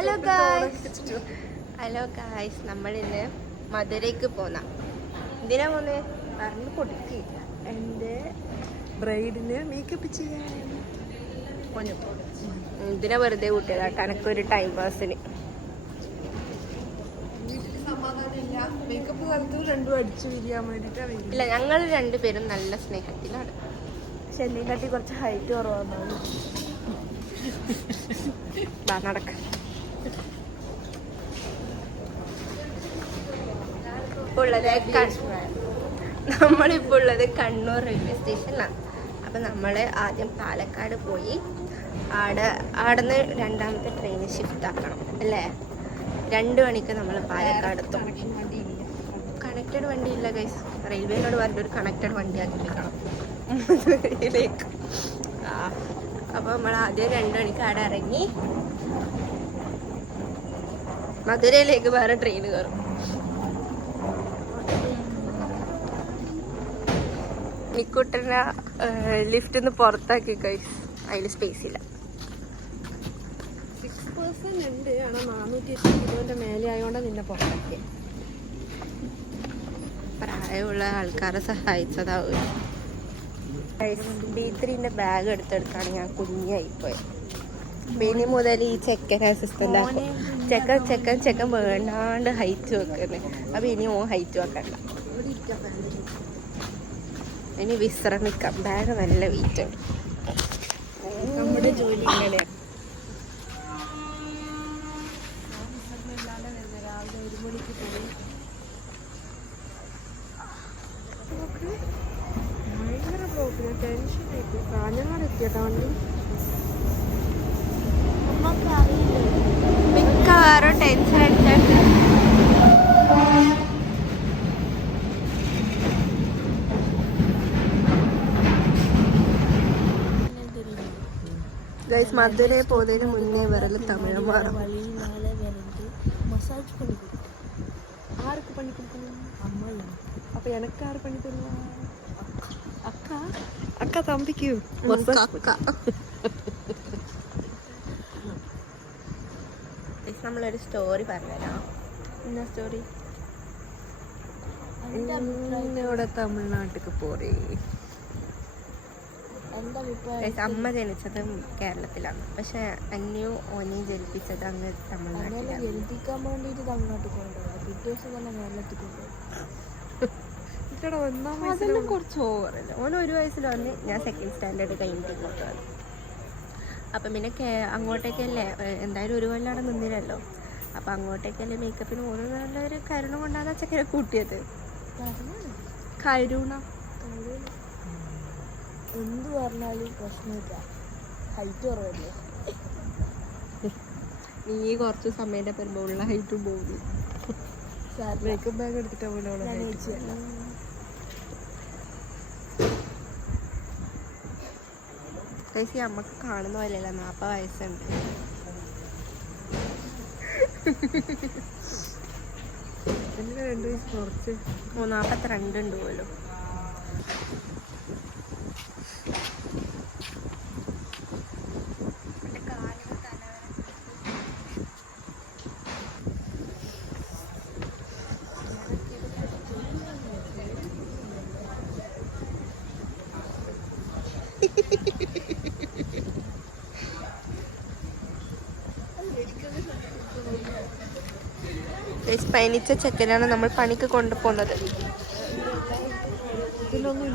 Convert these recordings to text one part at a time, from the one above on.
Hello guys, നമ്മളിന്ന് മധുരയ്ക്ക് പോന്ന. എന്തിനാ പോന്നെ പറഞ്ഞു കൊടുക്കില്ല. എൻ്റെ ബ്രൈഡിന് മേക്കപ്പ് ചെയ്യാൻ ഇതിനെ വെറുതെ കൂട്ടിയതാട്ടോ, എനക്കൊരു ടൈം പാസിന്. മേക്കപ്പ് കാലത്ത് രണ്ടും അടിച്ചു വിരിയാൻ വേണ്ടിയിട്ടാണ്. ഇല്ല, ഞങ്ങൾ രണ്ടുപേരും നല്ല സ്നേഹത്തിലാണ്. പക്ഷെ എന്നെ കാട്ടി കുറച്ച് ഹൈറ്റ് കുറവാണ്. നടക്ക. നമ്മളിപ്പോൾ ഉള്ളത് കണ്ണൂർ റെയിൽവേ സ്റ്റേഷനിലാണ്. അപ്പം നമ്മൾ ആദ്യം പാലക്കാട് പോയി ആടുന്ന് രണ്ടാമത്തെ ട്രെയിന് ഷിഫ്റ്റ് ആക്കണം അല്ലേ. 2 മണിക്ക് നമ്മൾ പാലക്കാട് എത്തും. കണക്റ്റഡ് വണ്ടി ഇല്ല ഗൈസ്. റെയിൽവേനോട് പറഞ്ഞിട്ട് ഒരു കണക്റ്റഡ് വണ്ടി ആക്കി വെക്കണം ഇതിലേക്ക്. അപ്പോൾ നമ്മൾ ആദ്യം 2 മണിക്ക് അവിടെ ഇറങ്ങി മധുരയിലേക്ക് വേറെ ട്രെയിൻ കയറും. നിക്കുട്ടനെ ലിഫ്റ്റിൽ നിന്ന് പുറത്താക്കി ഗൈസ്. അതിൽ സ്പേസ് ഇല്ല. 6% ഉണ്ട്. ஆனால் 480 കിലോന്റെ മേലെ ആയതുകൊണ്ട് നിന്നെ പുറത്താക്കി. പ്രായമുള്ള ആൾക്കാരെ സഹായിച്ചതാവും. D3ന്റെ ബാഗ് എടുത്തെടുത്താണ് ഞാൻ കുഞ്ഞായിപ്പോയത്. ഇനി മുതൽ ഈ ചെക്കൻ അസിസ്റ്റന്റ് ആക്കും. ചെക്കൻ വേണ്ടാണ്ട് ഹൈറ്റ് വെക്കുന്നത്. അപ്പൊ ഇനി ഹൈറ്റ് വെക്കണ്ട, ഇനി വിശ്രമിക്കാം. ബാഗ് നല്ല വെയിറ്റ് ഉണ്ട്. നമ്മുടെ ജോലി ഇങ്ങനെയാണ്. രാവിലെ 1 മണിക്ക് പോയി. ഭയങ്കര ബ്ലോക്കിന് ടെൻഷനായിട്ട് കാഞ്ഞങ്ങാട് എത്തിയട്ടാ വണ്ടി. മിക്കവാറും ടെൻഷൻ അടിച്ചിട്ട് ഗൈസ്. മധുരയിൽ പോകുന്നതിന് മുന്നേ വരല് തമിഴന്മാരാണ്. മസാജ് പണി കൊടുക്കും. ആർക്ക് പണി കൊടുക്കണം? അമ്മയാണ്. അപ്പൊ എനക്ക് ആര് പണി തരുവാ? അക്ക തമ്പിക്കൂ. നമ്മളൊരു സ്റ്റോറി പറഞ്ഞുതരാം. എന്നാ സ്റ്റോറി? എന്നോടെ തമിഴ്നാട്ടിക്ക് പോരേ. അമ്മ ജനിച്ചത് കേരളത്തിലാണ്, പക്ഷെ അന്യു ഓനെയും ജനിപ്പിച്ചത് അങ്ങ് തമിഴ്നാട്ടിലാണ്. ജനിപ്പിക്കാൻ വേണ്ടിട്ട് തമിഴ്നാട്ടിൽ കൊണ്ടുപോകും. പിറ്റേ ദിവസം തന്നെ കേരളത്തിൽ കൊണ്ടുപോകും. കുറച്ച് ഓവറല്ലേ. ഓൻ 1 വയസ്സിൽ വന്ന് ഞാൻ 2nd സ്റ്റാൻഡേർഡ് കഴിഞ്ഞിട്ട് ഇങ്ങോട്ട് വന്നു. അപ്പം പിന്നെ അങ്ങോട്ടേക്കല്ലേ എന്തായാലും 1 കൊല്ലം അവിടെ നിന്നില്ലല്ലോ. അപ്പം അങ്ങോട്ടേക്കല്ലേ മേക്കപ്പിന് ഓരോ നല്ലൊരു കരുണ കൊണ്ടാണ് ചെക്കനെ കൂട്ടിയത്. കരുണ എന്ത് പറഞ്ഞാലും പ്രശ്നമില്ല. ഹൈറ്റ് കുറവല്ലേ. നീ കുറച്ച് സമയത്തെ വരുമ്പോൾ ഉള്ള ഹൈറ്റും പോകും. മേക്കപ്പ് ബാഗ് എടുത്തിട്ടാ പോലെ കൈസി അമ്മക്ക് കാണുന്ന പോലെയല്ല. 40 വയസ്സുണ്ട്. എൻ്റെ 2 വയസ്സ് കുറച്ച് 42 ഉണ്ട് പോലും. പയനിച്ച ചെക്കനാണ് നമ്മൾ പണിക്ക് കൊണ്ടുപോകുന്നത്. ഇതിലൊന്നും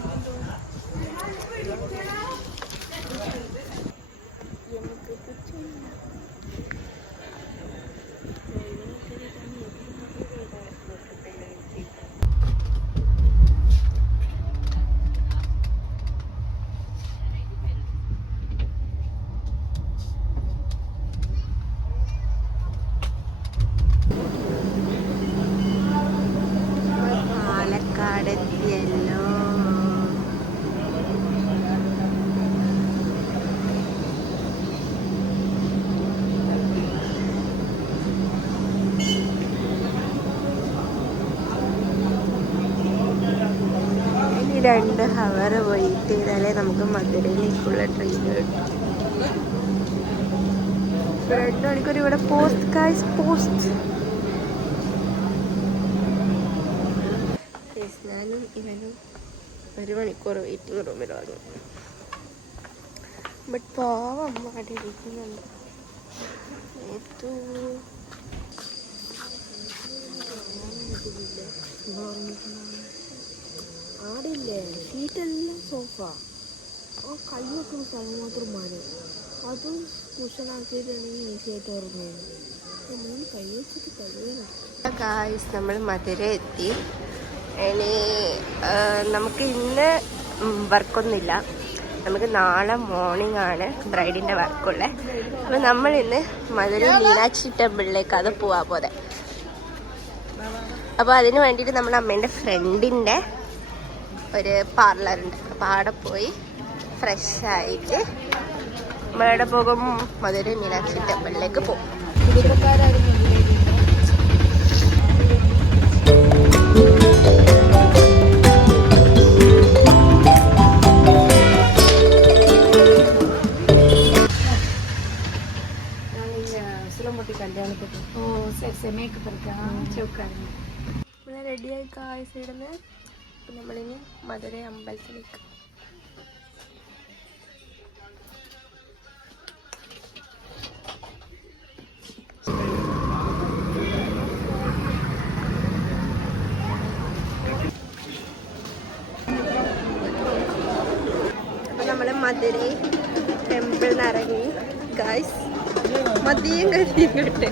പാലക്കാടെത്തിയല്ലോ. ഇനി 2 ഹവർ വെയിറ്റ് ചെയ്താലേ നമുക്ക് മധുരയിലേക്കുള്ള ട്രെയിൻ കിട്ടും. 2 മണിക്കൂർ ഇവിടെ പോസ്റ്റ് ഗൈസ് പോസ്റ്റ്. ഞാനും ഇവനും 1 മണിക്കൂർ വെയിറ്റിംഗ് റൂമിൽ വന്നു. ബട്ട് പാവം അമ്മ അവിടെ ഇരിക്കുന്നുണ്ട്. ആടില്ലേ സീറ്റെല്ലാം സോഫ. ആ കൈ വെക്കുന്ന സ്ഥലം മാത്രം മാറി. അതും കുഷനാക്കിയിട്ടാണെങ്കിൽ ഈസി ആയിട്ട് ഉറങ്ങുന്നത്. മൂന്ന് കൈ വെച്ചിട്ട് കഴിയണം. ഗായ്സ് നമ്മൾ മധുര എത്തി. ഇനി നമുക്ക് ഇന്ന് വർക്കൊന്നുമില്ല. നമുക്ക് നാളെ മോർണിംഗ് ആണ് ബ്രൈഡിൻ്റെ വർക്കുള്ളത്. അപ്പോൾ നമ്മൾ ഇന്ന് മധുര മീനാക്ഷി ടെമ്പിളിലേക്ക് അത് പോവാ പോലെ. അപ്പോൾ അതിന് വേണ്ടിയിട്ട് നമ്മുടെ അമ്മേൻ്റെ ഫ്രണ്ടിൻ്റെ ഒരു പാർലറുണ്ട്. അപ്പോൾ അവിടെ പോയി ഫ്രഷ് ആയിട്ട് നമ്മളിവിടെ പോകും. മധുര മീനാക്ഷി ടെമ്പിളിലേക്ക് പോകും. കുടുംബക്കാരായിരുന്നു കല്യാണത്തിന്. ഓ ശരി മേക്കപ്പ് നമ്മളെ റെഡിയായി കാഴ്ചയിടുന്ന്. അപ്പം നമ്മളിനി മധുര അമ്പലത്തിലേക്ക്. അപ്പം നമ്മൾ മധുര ടെമ്പിളിൽ നിന്ന് ഇറങ്ങി ഗായ്സ്. മതിയും കഴിഞ്ഞിട്ട്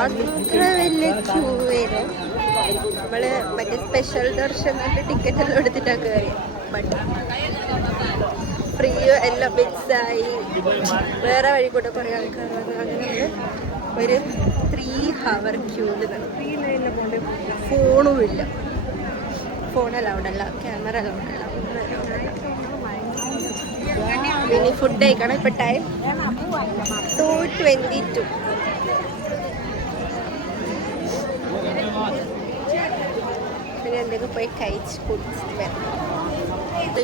അത്ര വലിയ ക്യൂ വരും. നമ്മള് മറ്റേ സ്പെഷ്യൽ ദർശനത്തിന്റെ ടിക്കറ്റ് എല്ലാം എടുത്തിട്ടാണ് കയറി. ബട്ട് ഫ്രീയോ എല്ലാം മിക്സായി. വേറെ വഴി കൂടെ കുറേ ആൾക്കാർ വന്നു. അങ്ങനെ ഒരു 3 hour ക്യൂവിൽ നിന്ന്. ഫോണും ഇല്ല. ഫോൺ അലൗഡല്ല, ക്യാമറ അലൗഡല്ല. ഇനി ഫുഡ് കഴിക്കണം. ഇപ്പം ടൈം 2:22. പിന്നെ എന്തെങ്കിലും പോയി കഴിച്ച് കുടിച്ചിട്ട് വരാം.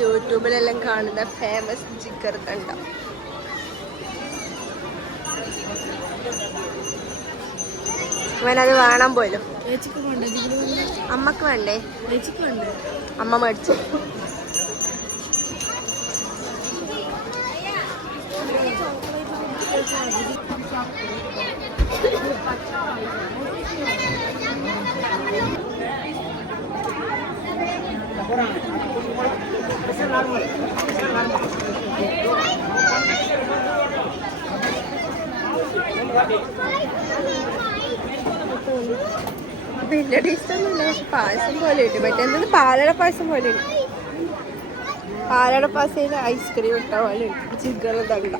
യൂട്യൂബിലെല്ലാം കാണുന്ന ഫേമസ് ചിക്കർ തണ്ട. അവനത് വേണം പോലും. അമ്മക്ക് വേണ്ടേ? അമ്മ മേടിച്ചു. വലിയ ടേസ്റ്റൊന്നുമില്ല. പക്ഷെ പായസം പോലെ ഉണ്ട്. മറ്റേ പാലട പായസം പോലെ ഉണ്ട്. പാലട പായസയിൽ ഐസ്ക്രീം ഇട്ട പോലെ ഉണ്ട്. ചിക്കൻ തണ്ട.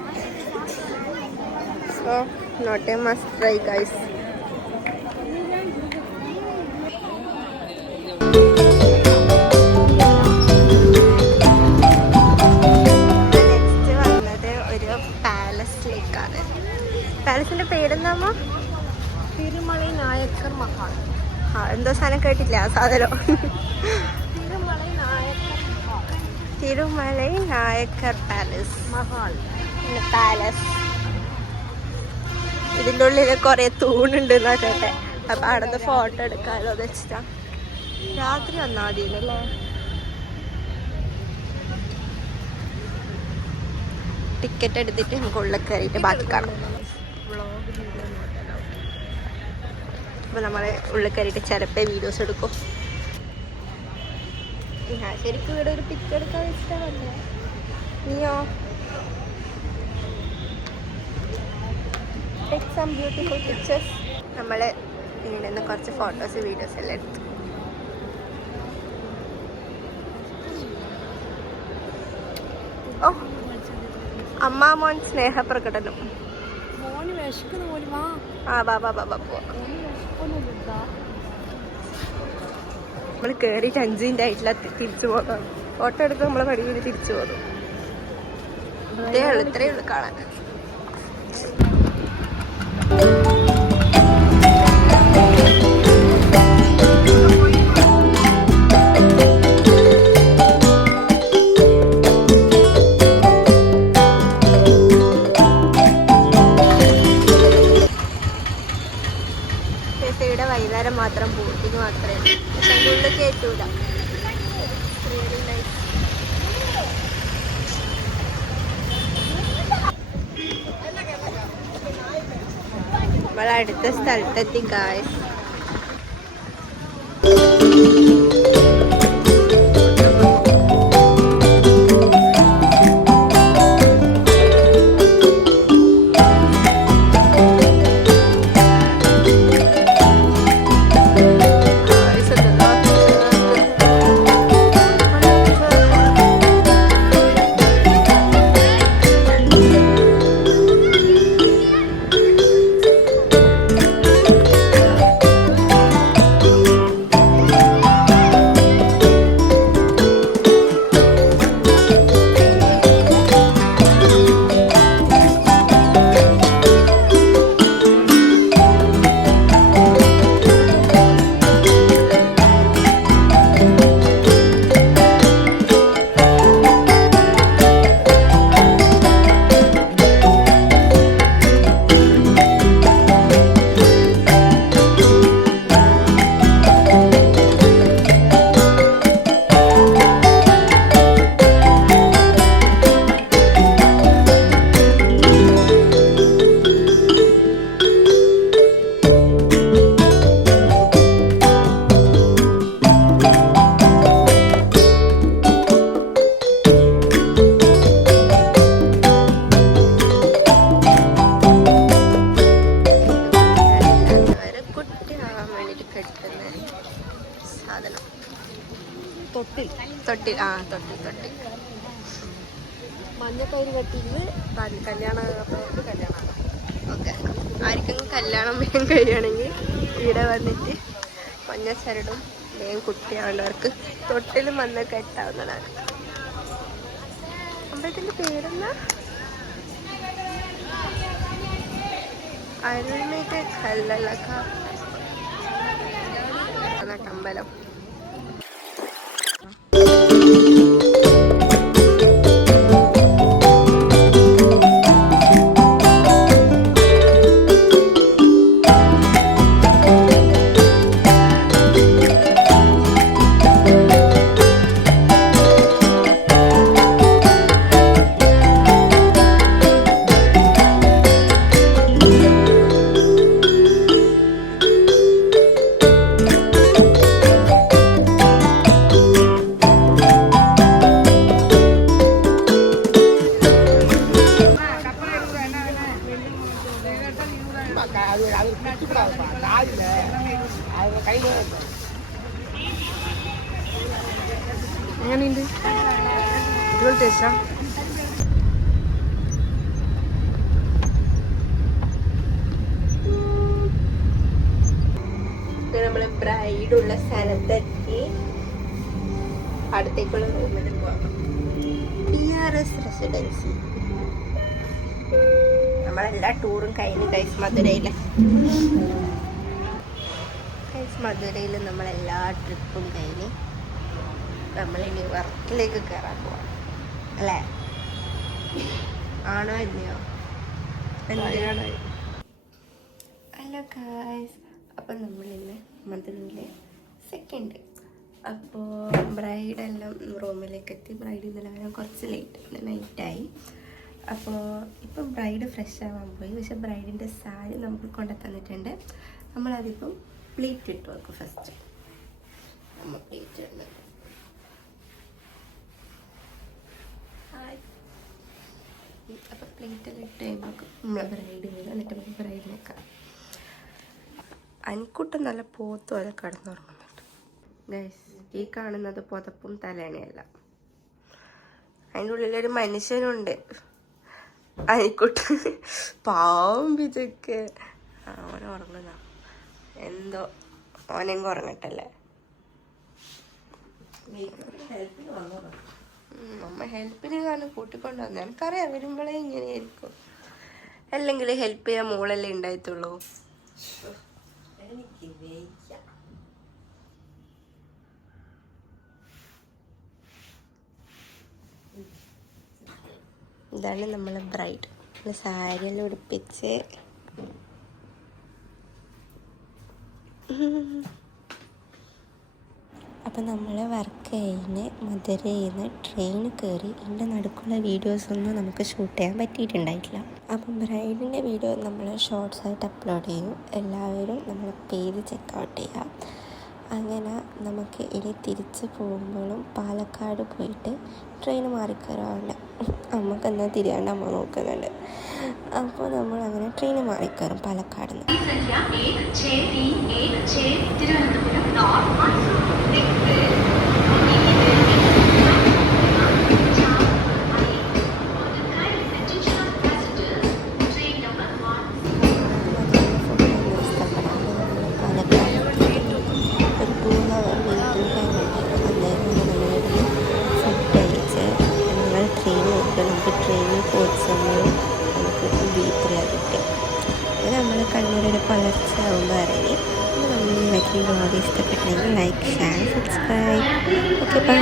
So not a must try guys. Next വന്നത് ഒരു പാലസിലേക്കാണ്. പാലസിന്റെ പേരെന്താമോ? തിരുമലൈ നായക്കർ മഹാൾ. എന്തോ സാധനം കേട്ടില്ല ആ സാധനം. Thirumalai Nayakkar palace Mahal palace. ഇതിൻ്റെ ഉള്ളിൽ കുറെ തൂണുണ്ട് എന്നാ കേട്ടെ. അപ്പൊ അവിടെ നിന്ന് ഫോട്ടോ എടുക്കാമല്ലോ എന്ന് വെച്ചിട്ടാ. രാത്രി വന്നാൽ മതിയല്ലേ. ടിക്കറ്റ് എടുത്തിട്ട് നമുക്ക് ഉള്ളിൽ കയറിയിട്ട് ബാക്കി കാണാം. അപ്പൊ നമ്മള് ഉള്ളിൽ കയറിയിട്ട് ചിലപ്പോ വീഡിയോസ് എടുക്കും. ഞാൻ ശരിക്കും ഇവിടെ ഒരു പിക്ക് എടുക്കാൻ വെച്ചിട്ടാണല്ലേ. നീയോ? Take some beautiful pictures. നമ്മൾ ഇതിൽ നിന്ന് കുറച്ച് ഫോട്ടോസ് വീഡിയോസ് എല്ലാം എടുത്തു. ഓ അമ്മ മോൻ സ്നേഹപ്രകടനം. ആ ബാബാ ബാബാ പോ. നമ്മൾ കയറിയിട്ട് 5 മിനിറ്റ് ആയിട്ടില്ല. തിരിച്ചു പോകാം. ഫോട്ടോ എടുത്ത് നമ്മളെ പടി കഴിഞ്ഞ് തിരിച്ചു പോകും. ഇത്രയേ ഉള്ളൂ കാണാൻ. പക്ഷേ ഇവിടെ വൈകുന്നേരം മാത്രം ബോട്ടിങ് മാത്രമേ ഉള്ളൂ. പക്ഷെ അതിൻ്റെ ഉള്ളിൽ കയറ്റൂല. Really nice. നമ്മൾ അടുത്ത സ്ഥലത്തെത്തി ഗായ്സ്. തൊട്ടിൽ തൊട്ടിൽ. ആ തൊട്ടിൽ തൊട്ടിൽ. മഞ്ഞക്കയില് കെട്ടിന്ന് കല്യാണത്തിന് കല്യാണം. ഓക്കെ, ആർക്കെങ്കിലും കല്യാണം വേഗം കഴിയുകയാണെങ്കിൽ ഇവിടെ വന്നിട്ട് മഞ്ഞ ചരടും വേഗം കുട്ടിയാവുന്നവർക്ക് തൊട്ടിലും വന്ന് കെട്ടാവുന്നതാണ്. അമ്പലത്തിൻ്റെ പേരെന്താ? അരുണിക്ക് കല്ലലക്ക അമ്പലം. എങ്ങനെയുണ്ട്? ഇതുപോലെ ടേസ്റ്റാ? നമ്മള് ബ്രൈഡുള്ള സ്ഥലത്തെത്തി. അടുത്തേക്കുള്ള റൂമിൽ പോകാം. PRS residency. നമ്മളെല്ലാ ടൂറും കഴിഞ്ഞ് ഗൈസ് മധുരയില്. മധുരയിൽ നമ്മളെല്ലാ ട്രിപ്പും കഴിഞ്ഞ് നമ്മളിനി വർക്കിലേക്ക് കയറാൻ പോവാം അല്ലേ? ആണോ ഇല്ലയോ? ഹലോ ഗായ്സ്, അപ്പം നമ്മളിന്ന് മധുരയിലെ സെക്കൻഡ്. അപ്പോൾ ബ്രൈഡെല്ലാം റൂമിലേക്ക് എത്തി. ബ്രൈഡ് ഇന്നലെ വരാൻ കുറച്ച് ലേറ്റ് നൈറ്റായി. അപ്പോൾ ഇപ്പം ബ്രൈഡ് ഫ്രഷ് ആവാൻ പോയി. പക്ഷെ ബ്രൈഡിൻ്റെ സാരി നമുക്ക് കൊണ്ടു തന്നിട്ടുണ്ട്. നമ്മളതിപ്പം പ്ലേറ്റ് ഇട്ട് വെക്കും. ഫസ്റ്റ് നമ്മൾ പ്ലേറ്റ് ഇടുന്നത്. അപ്പോൾ പ്ലേറ്റെല്ലാം ഇട്ട് കഴിയുമ്പോൾ നമ്മളെ ബ്രൈഡ് വരും. എന്നിട്ട് നമുക്ക് ബ്രൈഡിനേക്കാം. അനിക്കുട്ടൻ നല്ല പോത്ത് പോലെ കിടന്നുറങ്ങുന്നുണ്ട് ഗൈസ്. ഈ കാണുന്നത് പുതപ്പും തലേണയല്ല, അതിൻ്റെ ഉള്ളിലൊരു മനുഷ്യനുണ്ട്. അനിക്കുട്ടൻ പാവം ഇതൊക്കെ. അവനെ ഉറങ്ങുന്ന എന്തോ ഓനെങ്കും ഉറങ്ങട്ടല്ലേ. അമ്മ ഹെൽപ്പിന് കാരണം കൂട്ടിക്കൊണ്ട് വന്നു. എനിക്കറിയാം വരുമ്പോഴേ ഇങ്ങനെയായിരിക്കും. അല്ലെങ്കിൽ ഹെൽപ്പ് ചെയ്യാൻ മോളല്ലേ ഉണ്ടായിട്ടുള്ളൂ. ഇതാണ് നമ്മളെ ബ്രൈഡ്. സാരിയെല്ലാം ഉടുപ്പിച്ച് അപ്പം നമ്മൾ വർക്ക് കഴിഞ്ഞ് മധുരയിൽ നിന്ന് ട്രെയിൻ കയറി ഇതിൻ്റെ നടുക്കുള്ള വീഡിയോസൊന്നും നമുക്ക് ഷൂട്ട് ചെയ്യാൻ പറ്റിയിട്ടുണ്ടായിട്ടില്ല. അപ്പം ബ്രൈഡിൻ്റെ വീഡിയോ നമ്മൾ ഷോർട്സ് ആയിട്ട് അപ്ലോഡ് ചെയ്യും. എല്ലാവരും നമ്മൾ പേജ് ചെക്കൗട്ട് ചെയ്യുക. അങ്ങനെ നമുക്ക് ഇനി തിരിച്ച് പോകുമ്പോഴും പാലക്കാട് പോയിട്ട് ട്രെയിൻ മാറിക്കയറാറുണ്ട്. അമ്മക്ക് എന്നാൽ തിരിയാണ്ട് അമ്മ നോക്കുന്നുണ്ട്. അപ്പോൾ നമ്മൾ അങ്ങനെ ട്രെയിൻ മാറിക്കയറും പാലക്കാട് നിന്ന്. നമുക്ക് ട്രെയിനിൽ പോയിട്ട് സമയം നമുക്ക് B3 കിട്ടി. അത് നമ്മൾ കണ്ണൂരൊരു പുലർച്ചയാകുമ്പോൾ ഇറങ്ങി. അപ്പോൾ നമ്മൾ ഈ വ്ളോഗ് ഇഷ്ടപ്പെട്ടെങ്കിൽ like, share, subscribe. Okay, by.